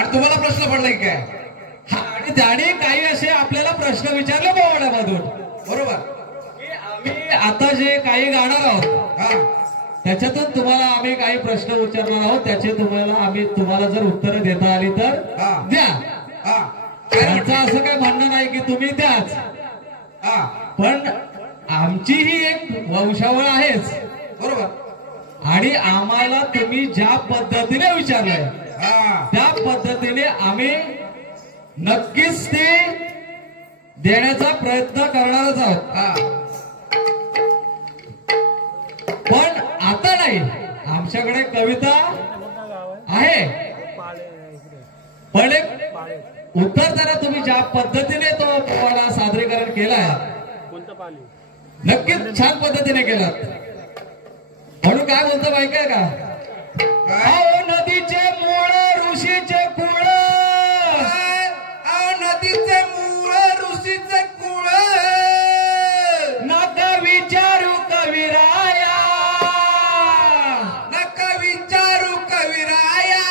आणि तुम्हाला प्रश्न पडलाय काय? आणि त्याने काही असे आपल्याला प्रश्न विचारले पोवाड्यामधून, बरोबर, की आम्ही आता जे काही गाणार आहोत त्याच्यातून तुम्हाला आम्ही काही प्रश्न विचारणार आहोत, त्याचे तुम्हाला जर उत्तरं देता आली तर द्या. त्यांचं असं काही म्हणणं नाही की तुम्ही द्याच, पण आमची ही एक वंशावळ आहेच, बरोबर. आणि आम्हाला तुम्ही ज्या पद्धतीने विचारलंय त्या पद्धतीने आम्ही नक्कीच ते देण्याचा प्रयत्न करणारच आहोत. पण आता नाही, आमच्याकडे कविता आहे, पण एक उत्तर जरा तुम्ही ज्या पद्धतीने तो पोवाडा सादरीकरण केलाय नक्कीच छान पद्धतीने केलात. म्हणून काय बोलतो माहिती आहे का? नदीचे मूळ ऋषीचे कुळ, नदीचे मूळ ऋषीचे कुळ, नका विचारू कविराया, नका विचारू कविराया.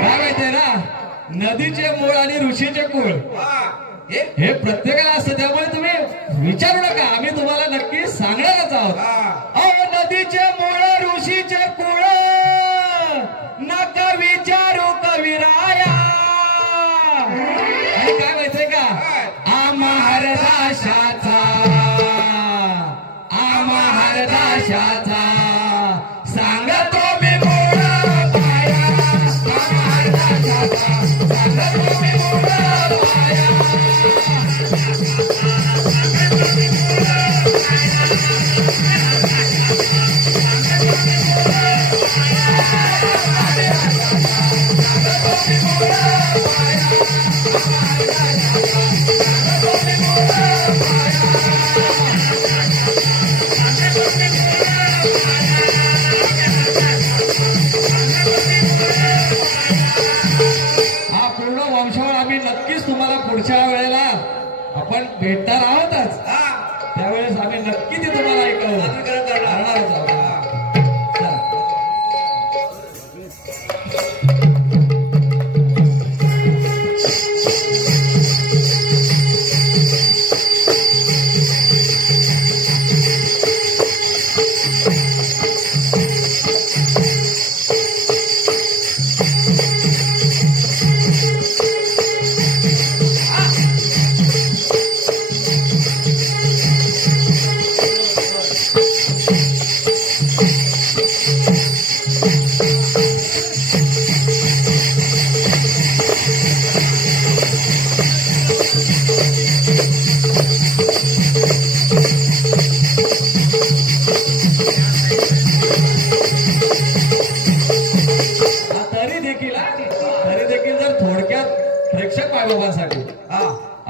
काय माहितीये ना, नदीचे मूळ आणि ऋषीचे कुळ हे प्रत्येकाला असतं, त्यामुळे तुम्ही विचारू नका, आम्ही तुम्हाला नक्की सांगणारच आहोत. नदीचे मूळ ऋषीचे कुळ, नका विचारू कविराया. आणि काय माहितीये का, आम्हा हरदाशाचा, आम्हा हरदाशाचा सांगतो मी मूळ पाया, आम्हा हरदाशाचा सांगतो मी मूळ पाया. पुढच्या वेळेला आपण भेटणार आहोतच, त्यावेळेस आम्ही नक्की ते तुम्हाला करणारच आहोत.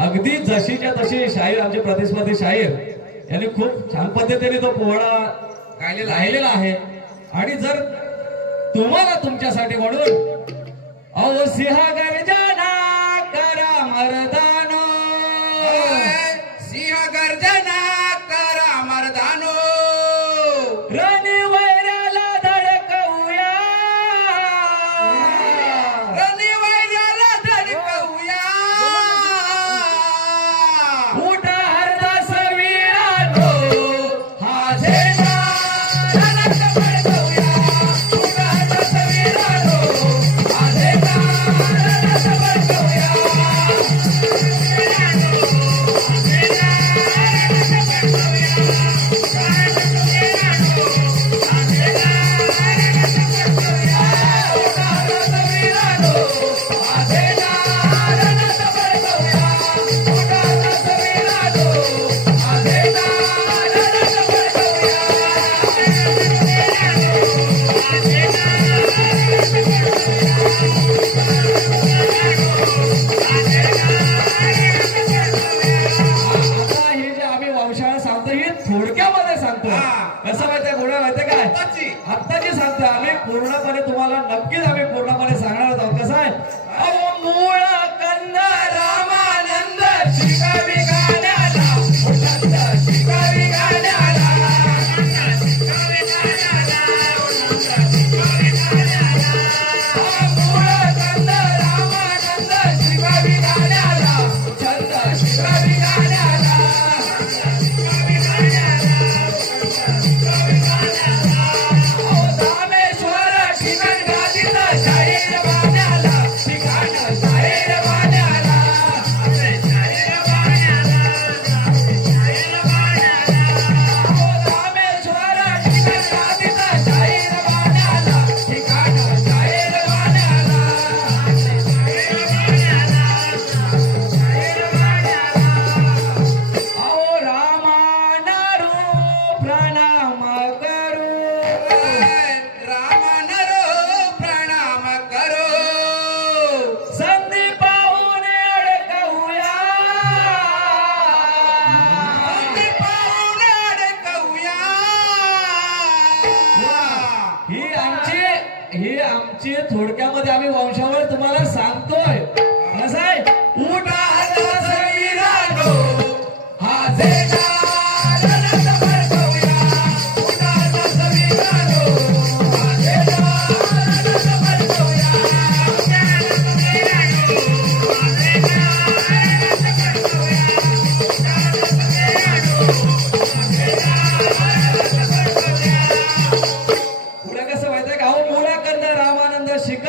अगदी जशीच्या तशी शाहीर, आमचे प्रतिस्पर्धी शाहीर यांनी खूप छान पद्धतीने तो पोवाडा गायलेला आहे. आणि जर तुम्हाला तुमच्यासाठी म्हणून सिंह गर्जना करा मर्दानो, सिंह गर्जना करा मर्दानो, रणी वैराला धडकवूया, रणी वैराला धडकवूया. उठा हरदास वीरानो, हा झेंडा धडक पडकवूया. उठा हरदास वीरानो, हा झेंडा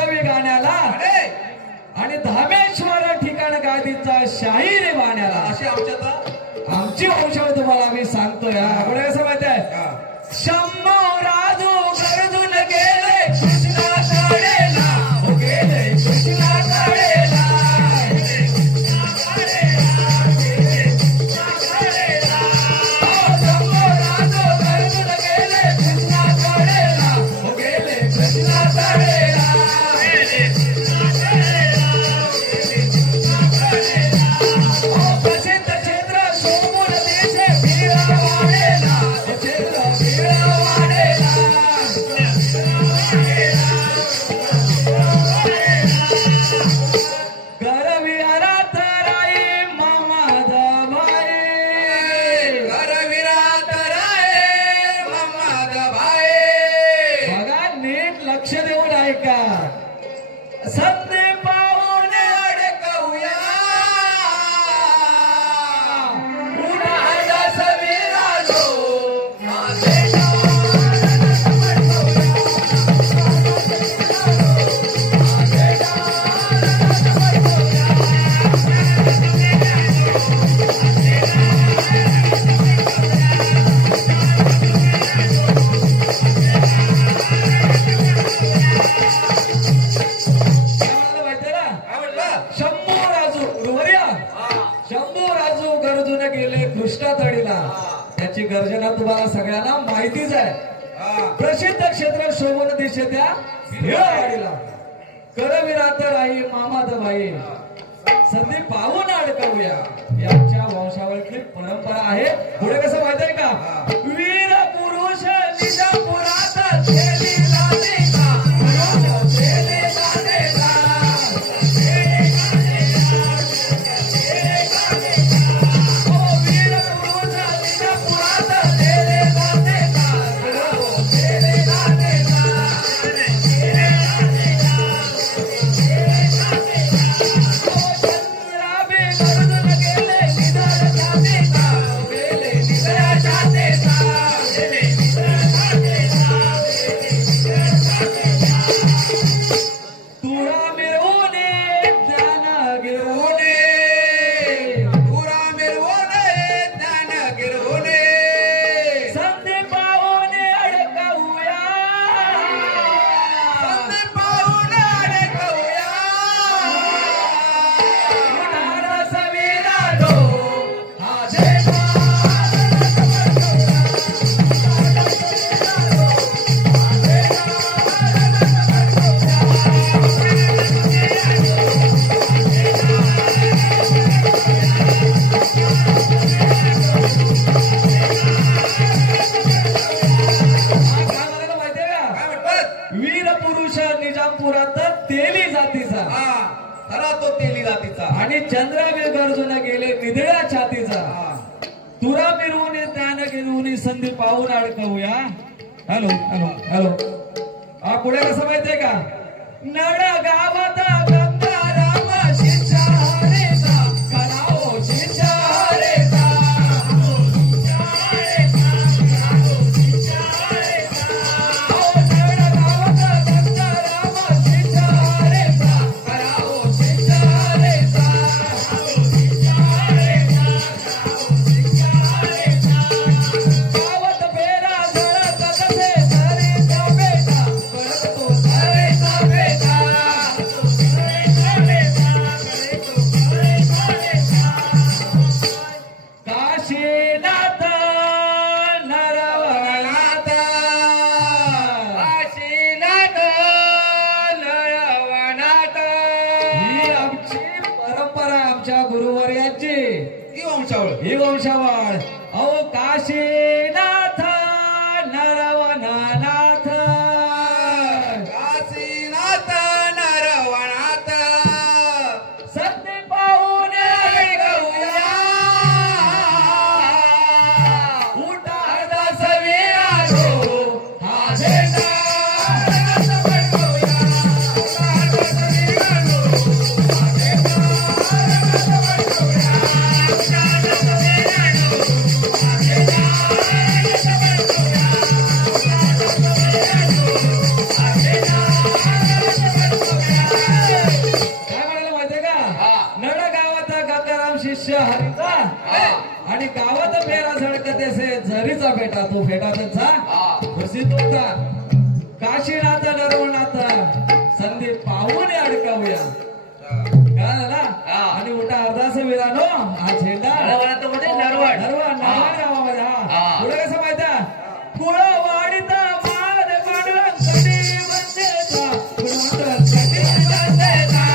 भैरवी गाण्याला आणि धामेश्वर ठिकाण गादीचा शाहीर वाण्याला अशी आमची वंशावळ तुम्हाला आम्ही सांगतो या आपण कसं माहिती आहे शंभो राजू गरजून गेले कृष्णा शाळेला गेले कृष्णा शाळेला त्याची गर्जना तुम्हाला सगळ्यांना माहितीच आहे प्रसिद्ध क्षेत्र शोभन दिशे त्या भेळवाडीला करविरात राही मामादबाई संधी पाहून अडकवूया यांच्या वंशावळीतली परंपरा आहे पुढे कसं माहित आहे का वीर पुरुष निजापुरात आणि चंद्रावीर गर्जून गेले निधळ्या छातीचा तुरा मिरवून ज्ञान गिरवून संधी पाहून अडकवूया हॅलो हॅलो हॅलो पुढे कसं माहितीये का नळ गावात गंगाराम शिक्षा हरेचा कराओ शिक्षा हरेचा ही वंशावळ अहो काशीनाथ नरवननाथ काशीनाथ नरवनाथ संधी पाहून अडकवूया उठा दास विराजो हा झेंडा Thank you. मनुष्य हरीचा आणि गावात फेरा झळकते से झरीचा फेटा तो फेटातच तुमचा काशीनाथ नरवनाथ संधी पाहून अडकावूया कळलं ना आणि उठा अर्धास विरानो हा झेंडा नरवण गावामध्ये हा पुढे कसं माहिती कुळवाडीचा मान पांडुरंग कधी वंदेचा कुळवंत कधी वंदेचा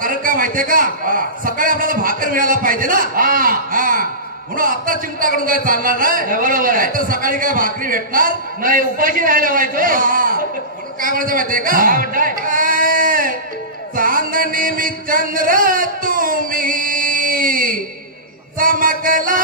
कारण काय माहितीये का सकाळी आपल्याला भाकर मिळायला पाहिजे ना म्हणून आता चिमटाकडून काय चालणार नाही बरोबर आहे तर सकाळी काय भाकरी भेटणार नाही उपाशी राहायला व्हायचं म्हणून काय म्हणायचं माहितीये का चांदणी मी चंद्र तुम्ही चमकला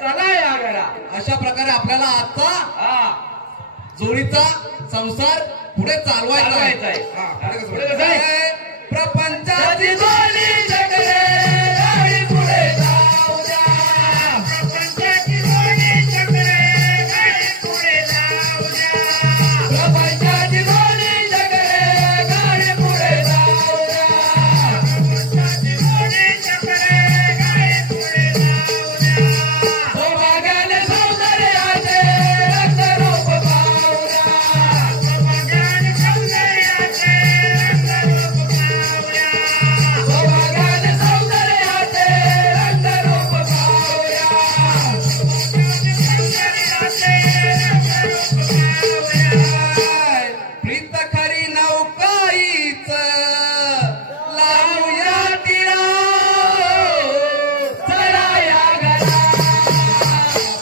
चला या घरा द्या. अशा प्रकारे आपल्याला आजचा जोडीचा संसार पुढे चालवायचा आहे. प्रपंचाची जोडी जगले गाडी पुढे जाऊ द्या. प्रपंचाची जोडी जगले गाडी पुढे जाऊ द्या. प्रपंचाची जोडी जगले गाडी पुढे जाऊ द्या. प्रपंचाची जोडी जगले गाडी पुढे जाऊ द्या. सौभाग्याने सौंदर्याचे रंगरूप पाहू द्या. सौभाग्याने सौंदर्याचे रंगरूप पाहू द्या. सौभाग्याने सौंदर्याचे रंगरूप पाहू द्या. सौंदर्याचे रंगरूप पाहू द्या. प्रीत खरी नौकाईच लावूया तिरा चला या घरा.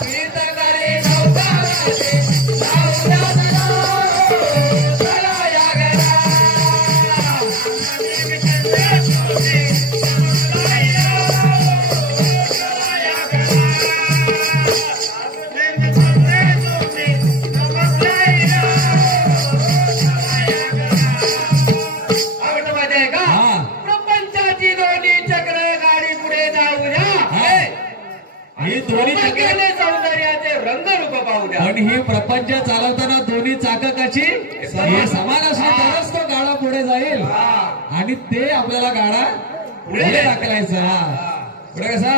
प्रीत खरी नौकाईच लावूया तिरा चला या घरा. आवडतं माहिती आहे का? हा. प्रपंचाची दोन्ही चक्र गाडी पुढे जाऊ द्या. ही दोन्ही चक्र सौभाग्याने सौंदर्याचे रंगरूप पाहू द्या. पण ही प्रपंच चालवताना दोन्ही चाकं कशी हे समान असली तरच तो गाडा पुढे जाईल आणि ते आपल्याला गाडा पुढे ढकलायचा. पुढे कसा